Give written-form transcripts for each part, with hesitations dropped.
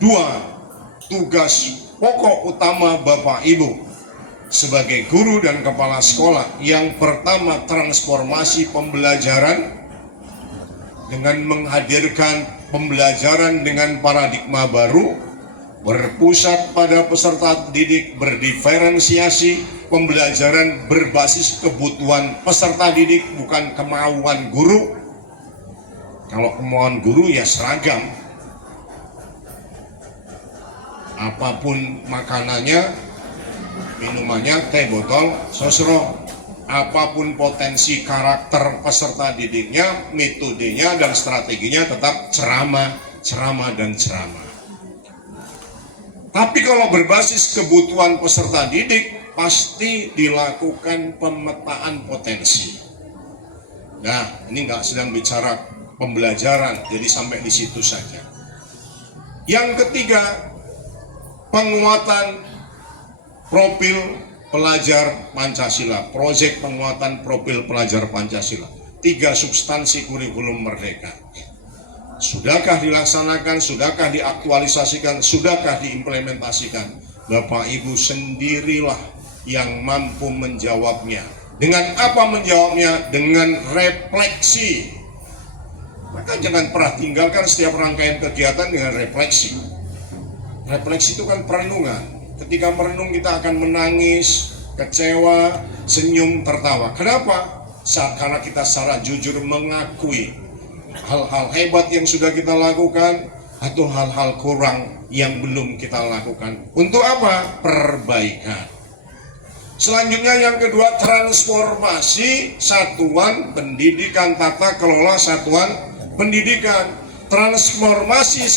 Dua, tugas pokok utama Bapak Ibu sebagai guru dan kepala sekolah. Yang pertama, transformasi pembelajaran dengan menghadirkan pembelajaran dengan paradigma baru, berpusat pada peserta didik, berdiferensiasi, pembelajaran berbasis kebutuhan peserta didik, bukan kemauan guru. Kalau kemauan guru ya seragam, apapun makanannya, minumannya teh botol sosro, apapun potensi karakter peserta didiknya, metodenya dan strateginya tetap ceramah, dan ceramah. Tapi kalau berbasis kebutuhan peserta didik, pasti dilakukan pemetaan potensi. Nah, ini nggak sedang bicara pembelajaran, jadi sampai di situ saja. Yang ketiga, penguatan profil pelajar Pancasila, proyek penguatan profil pelajar Pancasila, 3 substansi kurikulum merdeka. Sudahkah dilaksanakan, sudahkah diaktualisasikan, sudahkah diimplementasikan? Bapak Ibu sendirilah yang mampu menjawabnya. Dengan apa menjawabnya? Dengan refleksi. Maka jangan pernah tinggalkan setiap rangkaian kegiatan dengan refleksi. Refleksi itu kan perenungan. Ketika merenung kita akan menangis, kecewa, senyum, tertawa. Kenapa? Karena kita secara jujur mengakui hal-hal hebat yang sudah kita lakukan atau hal-hal kurang yang belum kita lakukan. Untuk apa? Perbaikan. Selanjutnya yang kedua, transformasi satuan pendidikan, tata kelola satuan pendidikan. Transformasi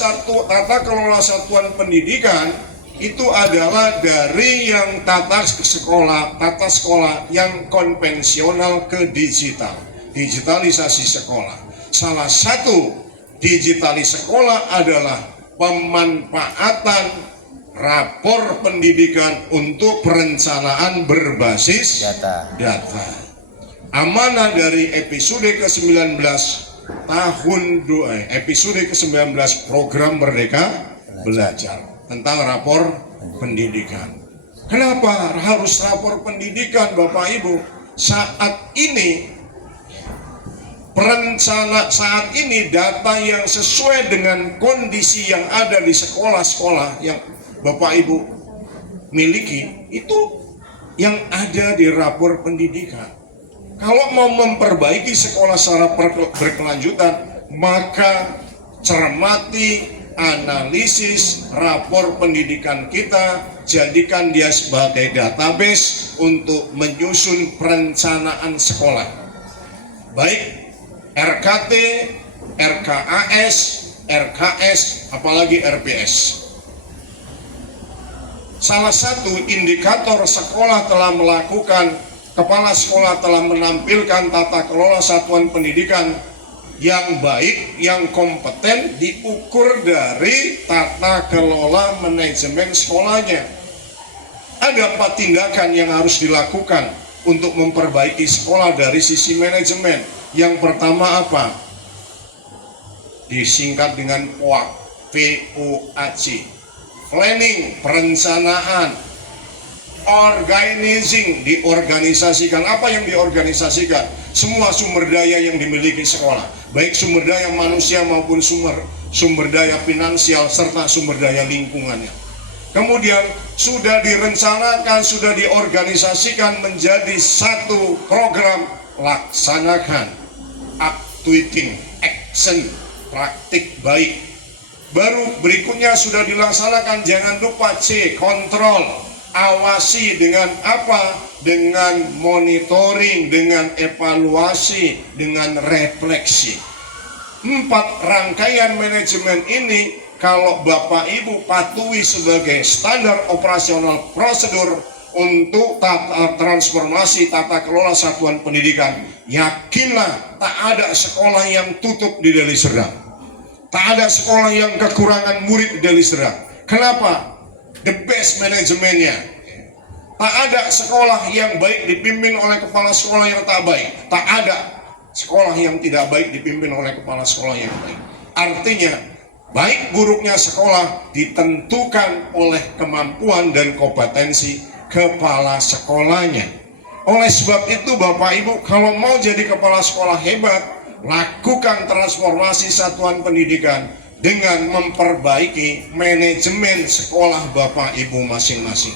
tata kelola satuan pendidikan itu adalah dari yang tata sekolah yang konvensional ke digital, digitalisasi sekolah. Salah satu digitalis sekolah adalah pemanfaatan rapor pendidikan untuk perencanaan berbasis data. Amanah dari episode ke-19 episode ke-19 program Merdeka Belajar tentang rapor pendidikan. Kenapa harus rapor pendidikan, Bapak Ibu? Saat ini data yang sesuai dengan kondisi yang ada di sekolah-sekolah yang Bapak Ibu miliki, itu yang ada di rapor pendidikan. Kalau mau memperbaiki sekolah secara berkelanjutan, maka cermati, analisis rapor pendidikan kita, jadikan dia sebagai database untuk menyusun perencanaan sekolah. Baik RKT, RKAS, RKS, apalagi RPS. Salah satu indikator sekolah telah melakukan, kepala sekolah telah menampilkan tata kelola satuan pendidikan yang baik, yang kompeten, diukur dari tata kelola manajemen sekolahnya. Ada 4 tindakan yang harus dilakukan untuk memperbaiki sekolah dari sisi manajemen. Yang pertama apa? Disingkat dengan POAC, POAC. Planning, perencanaan. Organizing, diorganisasikan. Apa yang diorganisasikan? Semua sumber daya yang dimiliki sekolah, baik sumber daya manusia maupun sumber daya finansial serta sumber daya lingkungannya. Kemudian sudah direncanakan, sudah diorganisasikan menjadi satu program, laksanakan. Acting, action, praktik baik. Baru berikutnya sudah dilaksanakan, jangan lupa C, kontrol, awasi dengan apa? Dengan monitoring, dengan evaluasi, dengan refleksi. 4 rangkaian manajemen ini kalau Bapak Ibu patuhi sebagai standar operasional prosedur untuk transformasi tata kelola satuan pendidikan, yakinlah tak ada sekolah yang tutup di Deli Serdang, tak ada sekolah yang kekurangan murid di Deli Serdang. Kenapa? The best manajemennya. Tak ada sekolah yang baik dipimpin oleh kepala sekolah yang tak baik. Tak ada sekolah yang tidak baik dipimpin oleh kepala sekolah yang baik. Artinya Baik buruknya sekolah ditentukan oleh kemampuan dan kompetensi kepala sekolahnya. Oleh sebab itu Bapak Ibu, kalau mau jadi kepala sekolah hebat, lakukan transformasi satuan pendidikan dengan memperbaiki manajemen sekolah Bapak Ibu masing-masing.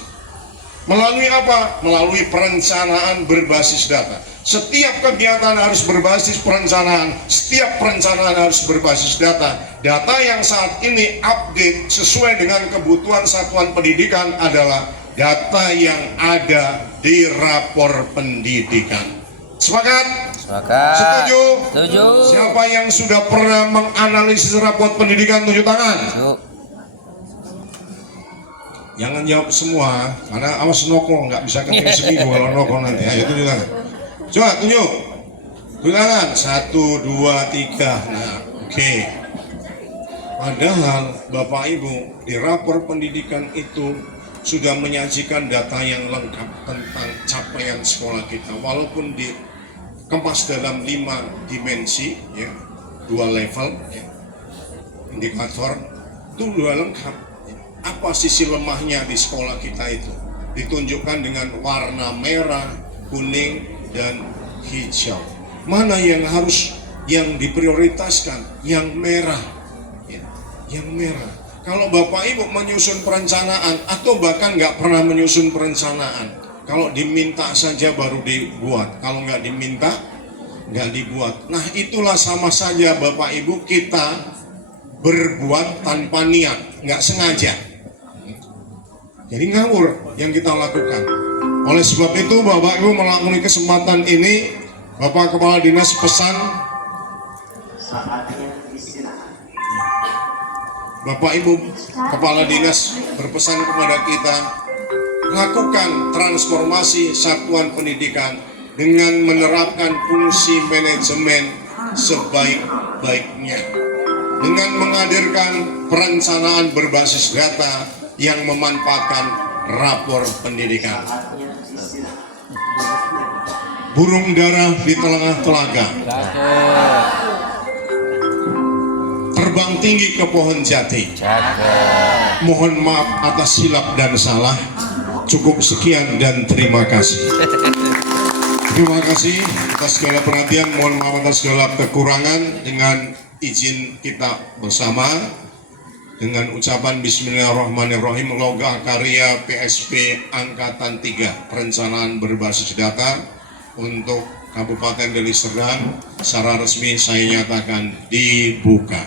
Melalui apa? Melalui perencanaan berbasis data. Setiap kegiatan harus berbasis perencanaan, setiap perencanaan harus berbasis data. Data yang saat ini update sesuai dengan kebutuhan satuan pendidikan adalah data yang ada di rapor pendidikan. Sepakat? Sepakat. Setuju? Setuju. Siapa yang sudah pernah menganalisis rapor pendidikan, tunjuk tangan. Setuju. Jangan jawab semua, karena awas noko, nggak bisa ketik seminggu kalau noko nanti. Ayo tunjuk tangan. Coba tunjuk. Tunjuk tangan. 1, 2, 3. Nah, oke. Padahal Bapak Ibu di rapor pendidikan itu sudah menyajikan data yang lengkap tentang capaian sekolah kita, walaupun dikemas dalam 5 dimensi, ya, 2 level, ya, indikator itu 2 lengkap. Apa sisi lemahnya di sekolah kita itu ditunjukkan dengan warna merah, kuning, dan hijau. Mana yang diprioritaskan? Yang merah, ya, yang merah. Kalau Bapak Ibu menyusun perencanaan atau bahkan nggak pernah menyusun perencanaan, kalau diminta saja baru dibuat, kalau nggak diminta nggak dibuat. Nah itulah sama saja Bapak Ibu, kita berbuat tanpa niat, nggak sengaja. Jadi ngawur yang kita lakukan. Oleh sebab itu Bapak Ibu melalui kesempatan ini, Bapak Kepala Dinas pesan, saatnya istirahat. Bapak Ibu Kepala Dinas berpesan kepada kita, lakukan transformasi satuan pendidikan dengan menerapkan fungsi manajemen sebaik-baiknya, dengan menghadirkan perencanaan berbasis data yang memanfaatkan rapor pendidikan. Saatnya istirahat. Burung dara di tengah telaga, terbang tinggi ke pohon jati. Mohon maaf atas silap dan salah. Cukup sekian dan terima kasih. Terima kasih atas segala perhatian. Mohon maaf atas segala kekurangan. Dengan izin kita bersama, dengan ucapan Bismillahirrahmanirrahim, Loga Karya PSP Angkatan 3 Perencanaan Berbasis Data untuk Kabupaten Deli Serdang secara resmi saya nyatakan dibuka.